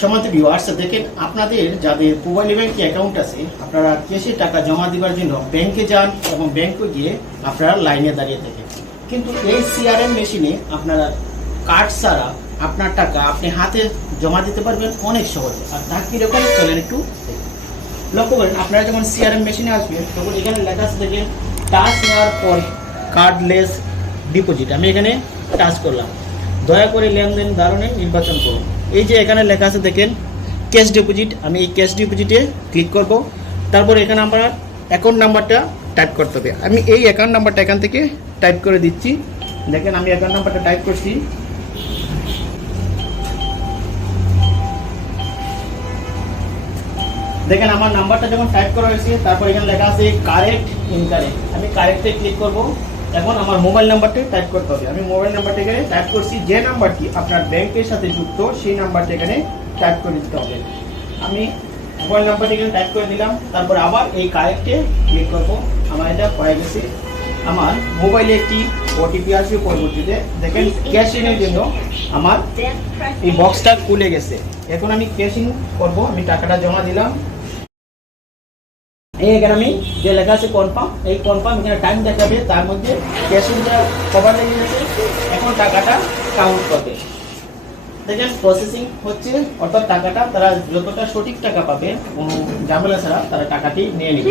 সমান্ত viewers দেখেন আপনাদের যাদের মোবাইল ব্যাংকে অ্যাকাউন্ট আছে, আপনারা ক্যাশে টাকা জমা দেওয়ার জন্য ব্যাংকে যান এবং ব্যাংকে গিয়ে আপনারা লাইনে দাঁড়িয়ে থাকেন। কিন্তু এই সিআরএম মেশিনে আপনারা কার্ড ছাড়া আপনার টাকা আপনি হাতে জমা দিতে পারবেন অনেক সহজে। আর তা কীরকম চলেন একটু। লক্ষ্য করেন, আপনারা যখন সিআরএম মেশিনে আসবেন, তখন এখানে লেখা আছে, দেখেন টাচ নেওয়ার পরে কার্ডলেস ডিপোজিট আমি এখানে টাচ করলাম। দয়া করে লেনদেন ধারণে নির্বাচন করুন। এই যে এখানে লেখা আছে দেখেন ক্যাশ ডিপোজিট আমি এই ক্যাশ ডিপোজিটে ক্লিক করব। তারপর এখানে আমার অ্যাকাউন্ট নাম্বারটা টাইপ করতে হবে। আমি এই অ্যাকাউন্ট নাম্বারটা এখান থেকে টাইপ করে দিচ্ছি। দেখেন, আমি অ্যাকাউন্ট নাম্বারটা টাইপ করছি। দেখেন, আমার নাম্বারটা যখন টাইপ করা হয়েছে, তারপর এখানে লেখা আছে কারেক্ট ইনকারেক্ট আমি কারেক্টে ক্লিক করব। এখন আমার মোবাইল নাম্বারটি টাইপ করতে হবে। আমি মোবাইল নাম্বারটা এখানে টাইপ করছি। যে নাম্বারটি আপনার ব্যাংকের সাথে যুক্ত, সেই নাম্বারটা এখানে টাইপ করে দিতে হবে। আমি মোবাইল নাম্বারটি এখানে টাইপ করে দিলাম। তারপর আবার এই কারেক্টে ক্লিক করব। আমার এটা হয়ে গেছে। আমার মোবাইলে একটি ওটিপি আসবে পরবর্তীতে। দেখেন ক্যাশ ইনের জন্য আমার এই বক্সটা খুলে গেছে। এখন আমি ক্যাশিং করব। আমি টাকাটা জমা দিলাম। এই এখানে আমি যে লেখা আছে কনফার্ম এই কনফার্ম এখানে টাইম দেখাবে তার মধ্যে ক্যাশিংটা কভার লেগে গেছে এখন টাকাটা কাউন্ট করবে। দেখেন প্রসেসিং হচ্ছে অর্থাৎ টাকাটা তারা যতটা সঠিক টাকা পাবে কোনো ঝামেলা ছাড়া তারা টাকাটি নিয়ে নেবে।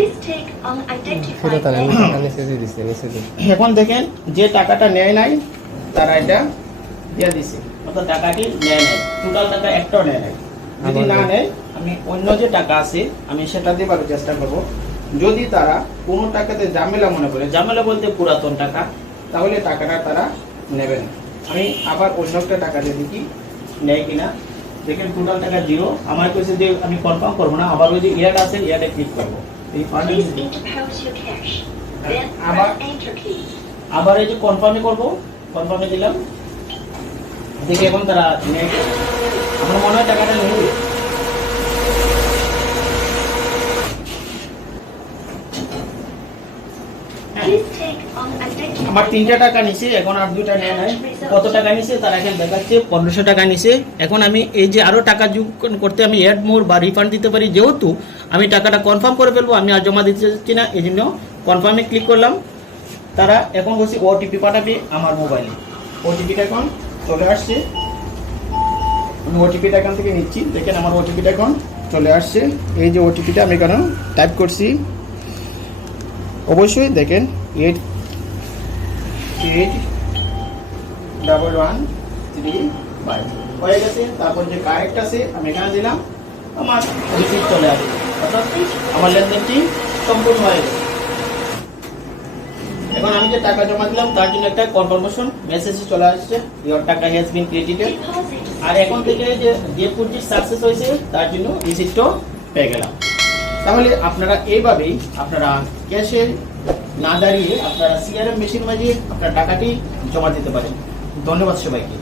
দিয়ে এখন দেখেন যে টাকাটা নেয় নাই তারা এটা দিয়ে দিছে অর্থাৎ টাকাটি নেয় নাই টোটাল টাকা একটাও নেয় নাই। যদি না নেয়। আমি অন্য যে টাকা আছে আমি সেটা দেবার চেষ্টা করব। যদি তারা কোনো টাকাতে ঝামেলা মনে করে ঝামেলা বলতে পুরাতন টাকা তাহলে টাকাটা তারা নেবে না। আমি আবার অন্য একটা টাকা দিয়ে দেখি নেয় কিনা। দেখেন টোটাল টাকা জিরো আমার কাছে যে আমি কনফার্ম করব না আবার ওই যে ইয়ার আছে ইয়ারে ক্লিক করব। এই enter key. আবার এই যে কনফার্মে করব কনফার্মে দিলাম। দেখি এখন তারা নেয়। আমার মনে হয় টাকাটা unidentified আমার তিনটা টাকা নিছে এখন আর দুইটা নেয় নাই। কত টাকা নিছে তারা এখানে দেখাচ্ছে। পনেরোশো টাকা নিছে। এখন আমি এই যে আরও টাকা যোগ করতে আমি অ্যাড মোর বা রিফান্ড দিতে পারি যেহেতু আমি টাকাটা কনফার্ম করে ফেলব আমি আর জমা দিতে চাচ্ছি না এই জন্য কনফার্মে ক্লিক করলাম। তারা এখন বলছি ওটিপি পাঠাবে আমার মোবাইলে ওটিপিটা এখন চলে আসছে। আমি ওটিপিটা এখান থেকে নিচ্ছি। দেখেন আমার ওটিপিটা এখন চলে আসছে। এই যে ওটিপিটা আমি এখানে টাইপ করছি। অবশ্যই দেখেন eight eight double one three five হয়ে গেছে। তারপর যে কারেক্ট আছে, আমি এখানে দিলাম। আমার রিসিপ্ট চলে আসবে অর্থাৎ আমার লেনদেনটি সম্পূর্ণ হয়ে গেছে। এখন আমি যে টাকা জমা দিলাম, তার জন্য একটা কনফার্মেশন মেসেজ চলে আসছে ইওর টাকা হ্যাজ বিন ক্রেডিটেড আর এখন থেকে যে যে পুঁজি সাকসেস হয়েছে, তার জন্য রিসিপ্টও পেয়ে গেলাম। তাহলে আপনারা এইভাবেই আপনারা ক্যাশে না দাঁড়িয়ে আপনারা সিআরএম মেশিন মাঝে আপনার টাকাটি জমা দিতে পারেন। ধন্যবাদ সবাইকে।